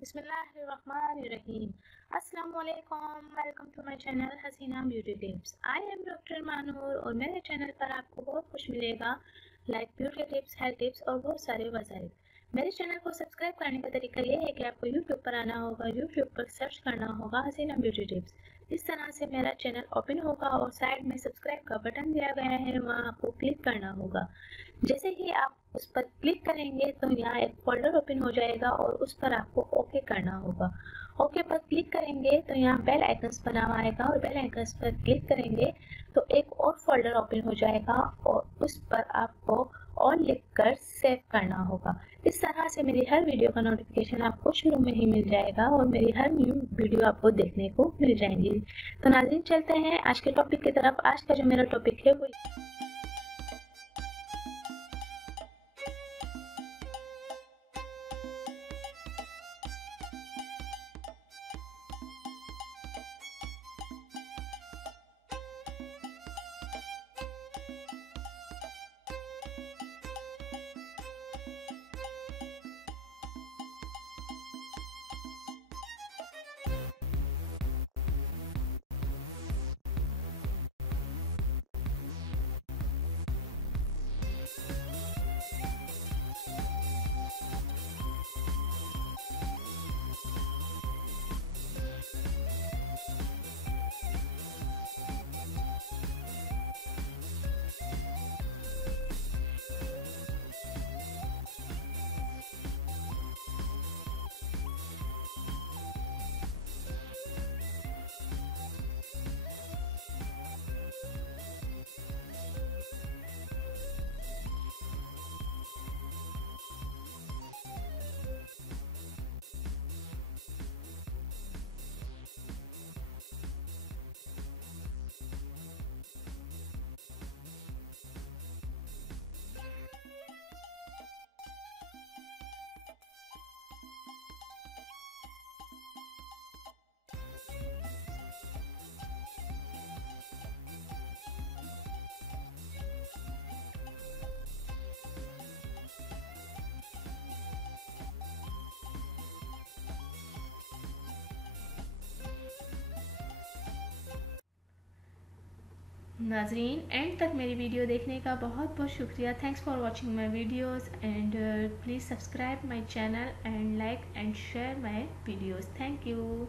बिस्मिल्लाहिर्रहमानिर्रहीम। अस्सलाम वालेकुम, welcome to my channel Hasina beauty tips. I am doctor Manoor और मेरे चैनल पर आपको बहुत कुछ मिलेगा, like beauty tips, health tips और बहुत सारे वसाइल। मेरे चैनल को सब्सक्राइब करने का तरीका ये है कि आपको यूट्यूब पर आना होगा, यूट्यूब पर सर्च करना होगा हसीना ब्यूटी टिप्स। इस तरह से मेरा चैनल ओपन होगा और साइड में सब्सक्राइब का बटन दिया गया है, वहाँ आपको क्लिक करना होगा। जैसे ही आप उस पर क्लिक करेंगे तो यहाँ एक फोल्डर ओपन हो जाएगा और उस पर आपको ओके करना होगा। ओके पर क्लिक करेंगे तो यहाँ बेल आइकन्स बना हुआ आएगा और बेल आइकन्स पर क्लिक करेंगे तो एक और फोल्डर ओपन हो जाएगा और उस पर आपको ऑल लिखकर सेव करना होगा। इस तरह से मेरी हर वीडियो का नोटिफिकेशन आपको शुरू में ही मिल जाएगा और मेरी हर न्यू वीडियो आपको देखने को मिल जाएंगी। तो नाज़रीन, चलते हैं आज के टॉपिक की तरफ। आज का जो मेरा टॉपिक है वो नाजरीन, एंड तक मेरी वीडियो देखने का बहुत बहुत शुक्रिया। Thanks for watching my videos and please subscribe my channel and like and share my videos. Thank you.